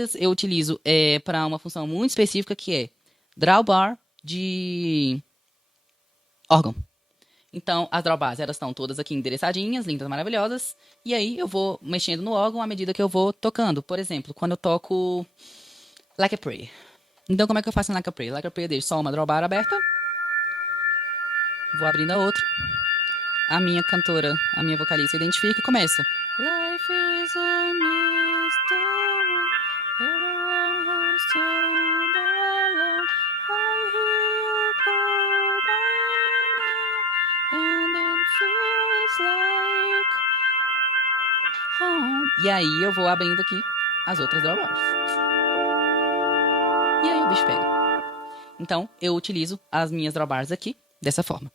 escolhidas, eu utilizo para uma função muito específica que é drawbar de órgão. Então, as drawbars, elas estão todas aqui endereçadinhas, lindas, maravilhosas. E aí, eu vou mexendo no órgão à medida que eu vou tocando. Por exemplo, quando eu toco Like a Prayer. Então, como é que eu faço em Like a Prayer? Like a Prayer, deixo só uma drawbar aberta. Vou abrindo a outra. A minha cantora, a minha vocalista identifica e começa. Life is a mystery. Everyone who's turned alone. I hear you call my name. And it feels like home. E aí eu vou abrindo aqui as outras drawbars. E aí o bicho pega. Então, eu utilizo as minhas drawbars aqui dessa forma.